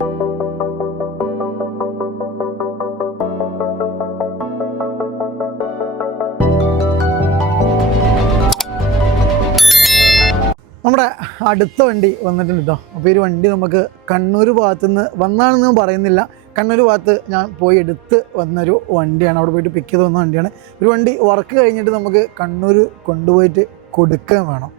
നമ്മുടെ അടുത്ത വണ്ടി വന്നിട്ടുണ്ട് കേട്ടോ. അപ്പോൾ ഈ ഒരു വണ്ടി നമുക്ക് കണ്ണൂർ ഭാഗത്തുനിന്ന് വന്നാണെന്ന് ഞാൻ പറയുന്നില്ല, കണ്ണൂർ ഭാഗത്ത് ഞാൻ പോയി എടുത്ത് വന്നൊരു വണ്ടിയാണ്. അവിടെ പോയിട്ട് പിക്ക് ചെയ്ത് വന്ന വണ്ടിയാണ്. ഒരു വണ്ടി വർക്ക് കഴിഞ്ഞിട്ട് നമുക്ക് കണ്ണൂർ കൊണ്ടുപോയിട്ട് കൊടുക്കുകയും വേണം.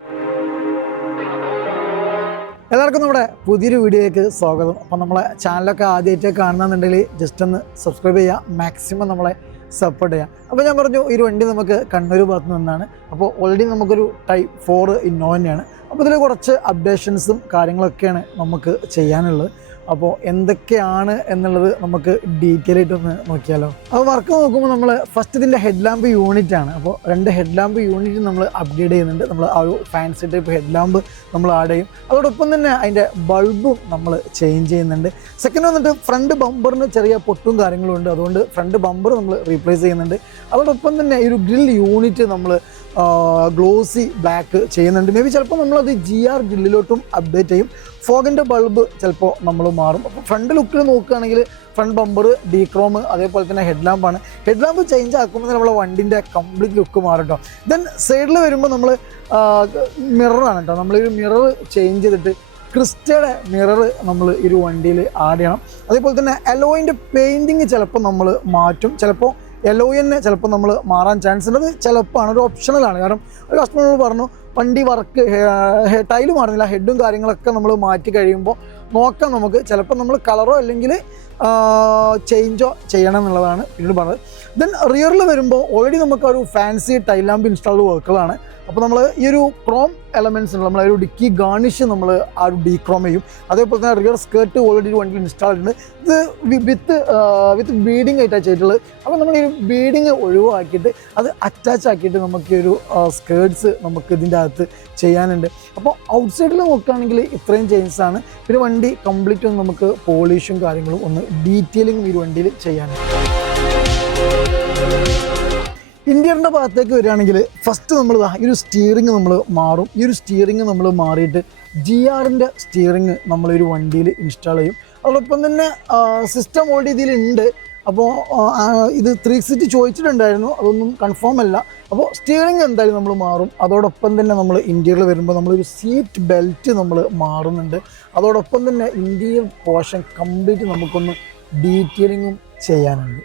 എല്ലാവർക്കും നമ്മുടെ പുതിയൊരു വീഡിയോയിലേക്ക് സ്വാഗതം. അപ്പോൾ നമ്മളെ ചാനലൊക്കെ ആദ്യമായിട്ട് കാണുന്നുണ്ടെങ്കിൽ ജസ്റ്റ് ഒന്ന് സബ്സ്ക്രൈബ് ചെയ്യുക, മാക്സിമം നമ്മളെ സപ്പോർട്ട് ചെയ്യാം. അപ്പോൾ ഞാൻ പറഞ്ഞു ഈ ഒരു വണ്ടി നമുക്ക് കണ്ണൂർ ഭാഗത്ത് നിന്നാണ്. അപ്പോൾ ഓൾറെഡി നമുക്കൊരു ടൈപ്പ് 4 ഇന്നോവ തന്നെയാണ്. അപ്പോൾ ഇതിൽ കുറച്ച് അപ്ഡേഷൻസും കാര്യങ്ങളൊക്കെയാണ് നമുക്ക് ചെയ്യാനുള്ളത്. അപ്പോൾ എന്തൊക്കെയാണ് എന്നുള്ളത് നമുക്ക് ഡീറ്റെയിൽ ആയിട്ടൊന്ന് നോക്കിയാലോ. അപ്പോൾ വർക്ക് നോക്കുമ്പോൾ നമ്മൾ ഫസ്റ്റ് ഇതിൻ്റെ ഹെഡ് ലാമ്പ് യൂണിറ്റ് ആണ്. അപ്പോൾ 2 ഹെഡ് ലാമ്പ് യൂണിറ്റ് നമ്മൾ അപ്ഗ്രേഡ് ചെയ്യുന്നുണ്ട്. നമ്മൾ ആ ഒരു ഫാൻസി ടൈപ്പ് ഹെഡ് ലാമ്പ് നമ്മൾ ആഡ് ചെയ്യും. അതോടൊപ്പം തന്നെ അതിൻ്റെ ബൾബും നമ്മൾ ചേഞ്ച് ചെയ്യുന്നുണ്ട്. സെക്കൻഡ് വന്നിട്ട് ഫ്രണ്ട് ബമ്പറിന് ചെറിയ പൊട്ടും കാര്യങ്ങളും ഉണ്ട്. അതുകൊണ്ട് ഫ്രണ്ട് ബമ്പർ നമ്മൾ റീപ്ലേസ് ചെയ്യുന്നുണ്ട്. അതോടൊപ്പം തന്നെ ഈ ഒരു ഗ്രിൽ യൂണിറ്റ് നമ്മൾ ഗ്ലോസി ബ്ലാക്ക് ചെയ്യുന്നുണ്ട്. മേ ബി ചിലപ്പോൾ നമ്മളത് GR ഗ്രില്ലിലോട്ടും അപ്ഡേറ്റ് ചെയ്യും. ഫോഗിൻ്റെ ബൾബ് ചിലപ്പോൾ നമ്മൾ മാറും. അപ്പോൾ ഫ്രണ്ട് ലുക്കിൽ നോക്കുകയാണെങ്കിൽ ഫ്രണ്ട് ബമ്പർ ഡീക്രോം, അതേപോലെ തന്നെ ഹെഡ് ലാമ്പാണ്. ഹെഡ് ലാമ്പ് ചേഞ്ച് ആക്കുമ്പോൾ നമ്മളെ വണ്ടിൻ്റെ കംപ്ലീറ്റ് ലുക്ക് മാറും കേട്ടോ. ദെൻ സൈഡിൽ വരുമ്പോൾ നമ്മൾ മിററാണ് കേട്ടോ. നമ്മളൊരു മിറർ ചേഞ്ച് ചെയ്തിട്ട് ക്രിസ്റ്റയുടെ മിറർ നമ്മൾ ഈ ഒരു വണ്ടിയിൽ ആഡ് ചെയ്യണം. അതേപോലെ തന്നെ അലോയിൻ്റെ പെയിൻറ്റിങ് ചിലപ്പോൾ നമ്മൾ മാറ്റും. ചിലപ്പോൾ എലോയിനെ ചിലപ്പോൾ നമ്മൾ മാറാൻ ചാൻസ് ഉണ്ട്. അത് ചിലപ്പോൾ ഒരു ഓപ്ഷണലാണ്. കാരണം ഒരു കസ്റ്റമർ പറഞ്ഞു വണ്ടി വർക്ക് ടൈല് മാറുന്നില്ല, ഹെഡും കാര്യങ്ങളൊക്കെ നമ്മൾ മാറ്റി കഴിയുമ്പോൾ നോക്കാം നമുക്ക്. ചിലപ്പോൾ നമ്മൾ കളറോ അല്ലെങ്കിൽ ചേഞ്ചോ ചെയ്യണം എന്നുള്ളതാണ് പിന്നീട് പറഞ്ഞത്. ദെൻ റിയറിൽ വരുമ്പോൾ ഓൾറെഡി നമുക്ക് ഒരു ഫാൻസി ടൈൽ ലാമ്പ് ഇൻസ്റ്റാൾഡ് വർക്കുകളാണ്. അപ്പോൾ നമ്മൾ ഈ ഒരു ക്രോം എലമെൻറ്റ്സ് ഉണ്ട്, നമ്മളൊരു ഡിക്കി ഗാർണിഷ് നമ്മൾ ആ ഒരു ഡീക്രോം ചെയ്യും. അതേപോലെ തന്നെ റിയർ സ്കേർട്ട് ഓൾറെഡി വണ്ടിയിൽ ഇൻസ്റ്റാൾ ഉണ്ട്. ഇത് വിത്ത് ബീഡിങ് ആയിട്ടാണ് ചെയ്തിട്ടുള്ളത്. അപ്പോൾ നമ്മൾ ഈ ബീഡിങ് ഒഴിവാക്കിയിട്ട് അത് അറ്റാച്ച് ആക്കിയിട്ട് നമുക്ക് ഈ ഒരു സ്കേർട്ട്സ് നമുക്ക് ഇതിൻ്റെ അകത്ത് ചെയ്യാനുണ്ട്. അപ്പോൾ ഔട്ട് സൈഡിൽ നോക്കുകയാണെങ്കിൽ ഇത്രയും ചേഞ്ചസ് ആണ്. പിന്നെ വണ്ടി കംപ്ലീറ്റ് ഒന്ന് നമുക്ക് പോളിഷും കാര്യങ്ങളും ഒന്ന് ഡീറ്റെയിലിംഗ് ഈ വണ്ടിയിൽ ചെയ്യാനുണ്ട്. ഇന്ത്യയുടെ ഭാഗത്തേക്ക് വരികയാണെങ്കിൽ ഫസ്റ്റ് നമ്മൾ ഈ ഒരു സ്റ്റിയറിങ് നമ്മൾ മാറും. ഈ ഒരു സ്റ്റിയറിങ് നമ്മൾ മാറിയിട്ട് GRൻ്റെ സ്റ്റിയറിങ് നമ്മളൊരു വണ്ടിയിൽ ഇൻസ്റ്റാൾ ചെയ്യും. അതോടൊപ്പം തന്നെ സിസ്റ്റം ഓൾറെഡി ഇതിലുണ്ട്. അപ്പോൾ ഇത് 360 ചോദിച്ചിട്ടുണ്ടായിരുന്നു, അതൊന്നും കൺഫേം അല്ല. അപ്പോൾ സ്റ്റിയറിങ് എന്തായാലും നമ്മൾ മാറും. അതോടൊപ്പം തന്നെ നമ്മൾ ഇന്ത്യയിൽ വരുമ്പോൾ നമ്മളൊരു സീറ്റ് ബെൽറ്റ് നമ്മൾ മാറുന്നുണ്ട്. അതോടൊപ്പം തന്നെ ഇന്ത്യൻ പോർഷൻ കംപ്ലീറ്റ് നമുക്കൊന്ന് ഡീറ്റെയിലിങ്ങും ചെയ്യാനുണ്ട്.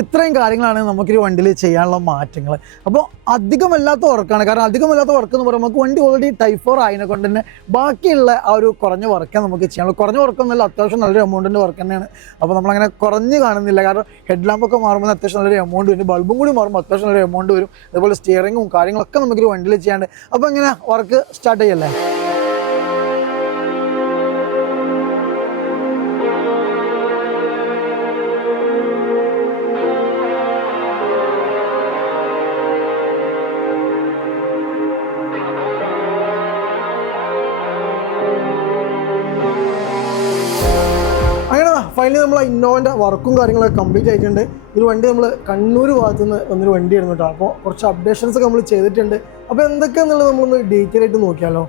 ഇത്രയും കാര്യങ്ങളാണ് നമുക്കൊരു വണ്ടിയിൽ ചെയ്യാനുള്ള മാറ്റങ്ങൾ. അപ്പോൾ അധികമല്ലാത്ത വർക്കാണ്. കാരണം അധികമല്ലാത്ത വർക്ക് എന്ന് പറയുമ്പോൾ നമുക്ക് വണ്ടി ഓൾറെഡി ടൈപ്പ് 4 ആയതിനെ കൊണ്ട് തന്നെ ബാക്കിയുള്ള ആ ഒരു കുറഞ്ഞ വർക്കേ നമുക്ക് ചെയ്യാനുള്ളൂ. കുറഞ്ഞ വർക്കൊന്നുമല്ല, അത്യാവശ്യം നല്ലൊരു എമൗണ്ടിൻ്റെ വർക്ക് തന്നെയാണ്. അപ്പോൾ നമ്മളങ്ങനെ കുറഞ്ഞ് കാണുന്നില്ല. കാരണം ഹെഡ് ലാമ്പൊക്കെ മാറുമ്പോൾ അത്യാവശ്യം നല്ലൊരു എമൗണ്ട് വരും, ബൾബും കൂടി മാറുമ്പോൾ അത്യാവശ്യം നല്ലൊരു എമൗണ്ട് വരും. അതുപോലെ സ്റ്റിയറിങ്ങും കാര്യങ്ങളൊക്കെ നമുക്കൊരു വണ്ടിയിൽ ചെയ്യാണ്ട്. അപ്പോൾ ഇങ്ങനെ വർക്ക് സ്റ്റാർട്ട് ചെയ്യല്ലേ. ഫൈനലി നമ്മൾ ഇന്നോവൻ്റെ വർക്കും കാര്യങ്ങളൊക്കെ കംപ്ലീറ്റ് ആയിട്ടുണ്ട്. ഒരു വണ്ടി നമ്മൾ കണ്ണൂർ ഭാഗത്തു നിന്ന് വന്നൊരു വണ്ടിയായിരുന്നു കേട്ടോ. അപ്പോൾ കുറച്ച് അപ്ഡേഷൻസ് ഒക്കെ നമ്മൾ ചെയ്തിട്ടുണ്ട്. അപ്പോൾ എന്തൊക്കെയാണെന്നുള്ളത് നമ്മളൊന്ന് ഡീറ്റെയിൽ ആയിട്ട് നോക്കിയാലോ.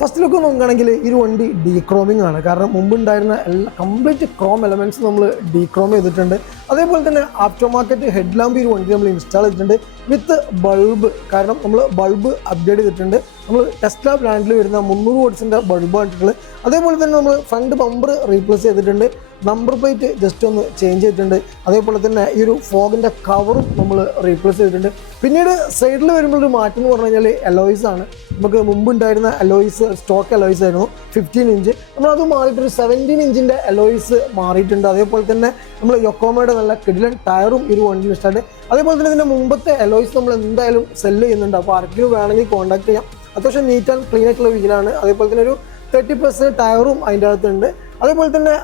ഫസ്റ്റ് ലുക്ക് നോക്കുകയാണെങ്കിൽ ഈ ഒരു വണ്ടി ഡീക്രോമിംഗ് ആണ്. കാരണം മുമ്പുണ്ടായിരുന്ന എല്ലാ കംപ്ലീറ്റ് ക്രോം എലമെൻറ്റ്സ് നമ്മൾ ഡീക്രോം ചെയ്തിട്ടുണ്ട്. അതേപോലെ തന്നെ ആഫ്റ്റർ മാർക്കറ്റ് ഹെഡ് ലാമ്പ് ഈ ഒരു വണ്ടി നമ്മൾ ഇൻസ്റ്റാൾ ചെയ്തിട്ടുണ്ട് വിത്ത് ബൾബ്. കാരണം നമ്മൾ ബൾബ് അപ്ഗ്രേഡ് ചെയ്തിട്ടുണ്ട്. നമ്മൾ ടെസ്ല ബ്രാൻഡിൽ വരുന്ന 300 വാട്ട്സിൻ്റെ ബൾബ് ആയിട്ടുള്ളത്. അതേപോലെ തന്നെ നമ്മൾ ഫ്രണ്ട് ബമ്പർ റീപ്ലേസ് ചെയ്തിട്ടുണ്ട്. നമ്പർ പ്ലേറ്റ് ജസ്റ്റ് ഒന്ന് ചേഞ്ച് ചെയ്തിട്ടുണ്ട്. അതേപോലെ തന്നെ ഈ ഒരു ഫോഗിൻ്റെ കവറും നമ്മൾ റീപ്ലേസ് ചെയ്തിട്ടുണ്ട്. പിന്നീട് സൈഡിൽ വരുമ്പോൾ ഒരു മാറ്റം എന്ന് പറഞ്ഞു കഴിഞ്ഞാൽ അലോയ്സ് ആണ്. നമുക്ക് മുമ്പുണ്ടായിരുന്ന അലോയ്സ് സ്റ്റോക്ക് അലോയ്സ് ആയിരുന്നു 15 ഇഞ്ച്. നമ്മളത് മാറിയിട്ടൊരു 17 ഇഞ്ചിൻ്റെ അലോയ്സ് മാറിയിട്ടുണ്ട്. അതേപോലെ തന്നെ നമ്മൾ യൊക്കോമയുടെ നല്ല കിടിലൻ ടയറും ഈ ഒരു വണ്ടിയിൽ ഇഷ്ടമാണ്. അതേപോലെ തന്നെ ഇതിൻ്റെ മുമ്പത്തെ അലോയ്സ് നമ്മൾ എന്തായാലും സെല്ല് ചെയ്യുന്നുണ്ട്. അപ്പോൾ ആർക്കെങ്കിലും വേണമെങ്കിൽ കോൺടാക്ട് ചെയ്യാം. അത്യാവശ്യം നീറ്റ് ആൻഡ് ക്ലീൻ ആയിട്ടുള്ള വീലാണ്. അതേപോലെ തന്നെ ഒരു 30% ടയറും അതിൻ്റെ അകത്തുണ്ട്. അതേപോലെ തന്നെ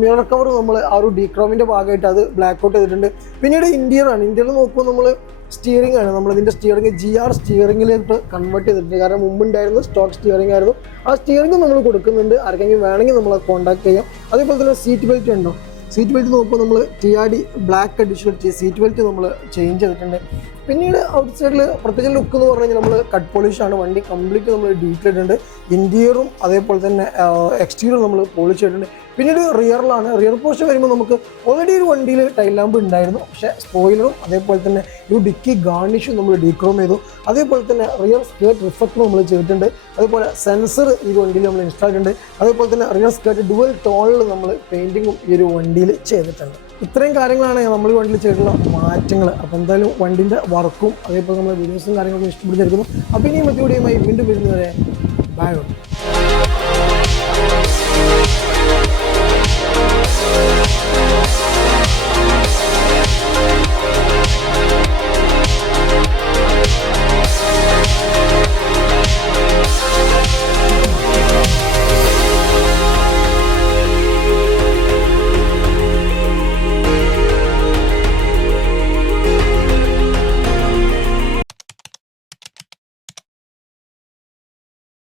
മിറർ കവർ നമ്മൾ ആ ഒരു ഡീക്രോമിൻ്റെ ഭാഗമായിട്ട് അത് ബ്ലാക്ക് ഔട്ട് ചെയ്തിട്ടുണ്ട്. പിന്നീട് ഇന്ത്യയിലാണ്. ഇന്ത്യയിൽ നോക്കുമ്പോൾ നമ്മൾ സ്റ്റിയറിംഗ് ആണ്. നമ്മളിതിൻ്റെ സ്റ്റിയറിംഗ് GR സ്റ്റിയറിംഗിലേക്ക് കൺവേർട്ട് ചെയ്തിട്ടുണ്ട്. കാരണം മുമ്പുണ്ടായിരുന്നത് സ്റ്റോക്ക് സ്റ്റിയറിംഗ് ആയിരുന്നു. ആ സ്റ്റിയറിംഗ് നമ്മൾ കൊടുക്കുന്നുണ്ട്. ആർക്കെങ്കിലും വേണമെങ്കിൽ നമ്മൾ കോൺടാക്ട് ചെയ്യാം. അതേപോലെ തന്നെ സീറ്റ് ബെൽറ്റ് ഉണ്ടോ. സീറ്റ് ബെൽറ്റ് നോക്കുമ്പോൾ നമ്മൾ TRD black edition seat belt നമ്മൾ ചേഞ്ച് ചെയ്തിട്ടുണ്ട്. പിന്നീട് ഔട്ട് സൈഡിൽ പ്രത്യേകിച്ച് ലുക്ക് എന്ന് പറഞ്ഞു കഴിഞ്ഞാൽ നമ്മൾ കട്ട് പോളിഷാണ്, വണ്ടി കംപ്ലീറ്റ് നമ്മൾ ഡീറ്റെയിൽ ഇട്ടുണ്ട്. ഇൻറ്റീരിയറും അതേപോലെ തന്നെ എക്സ്റ്റീരിയറും നമ്മൾ പോളിഷ് ചെയ്തിട്ടുണ്ട്. പിന്നീട് റിയറിലാണ്, റിയർ പോർഷൻ വരുമ്പോൾ നമുക്ക് ഓൾറെഡി ഒരു വണ്ടിയിൽ ടൈൽ ലാമ്പ് ഉണ്ടായിരുന്നു, പക്ഷേ സ്പോയിലറും അതേപോലെ തന്നെ ഒരു ഡിക്കി ഗാർണിഷും നമ്മൾ ഡീക്രോം ചെയ്തു. അതേപോലെ തന്നെ റിയർ സ്കേർട്ട് റിഫ്ലക്ടർ നമ്മൾ ചെയ്തിട്ടുണ്ട്. അതേപോലെ സെൻസർ ഈ ഒരു വണ്ടിയിൽ നമ്മൾ ഇൻസ്റ്റാൾ ചെയ്തിട്ടുണ്ട്. അതേപോലെ തന്നെ റിയർ സ്കേർട്ട് ഡുവൽ ടോണിൽ നമ്മൾ പെയിൻറ്റിങ്ങും ഈ ഒരു വണ്ടിയിൽ ചെയ്തിട്ടുണ്ട്. ഇത്രയും കാര്യങ്ങളാണ് നമ്മൾ ഈ വണ്ടിയിൽ ചെയ്തിട്ടുള്ള മാറ്റങ്ങൾ. അപ്പോൾ എന്തായാലും വണ്ടിൻ്റെ വർക്കും അതേപോലെ നമ്മുടെ വീഡിയോസും കാര്യങ്ങളൊക്കെ ഇഷ്ടപ്പെടുത്തിയിരിക്കുന്നു. അപ്പോൾ ഇനിയും മറ്റു വീഡിയോയുമായി വീണ്ടും വരുന്നവരെ ബൈ.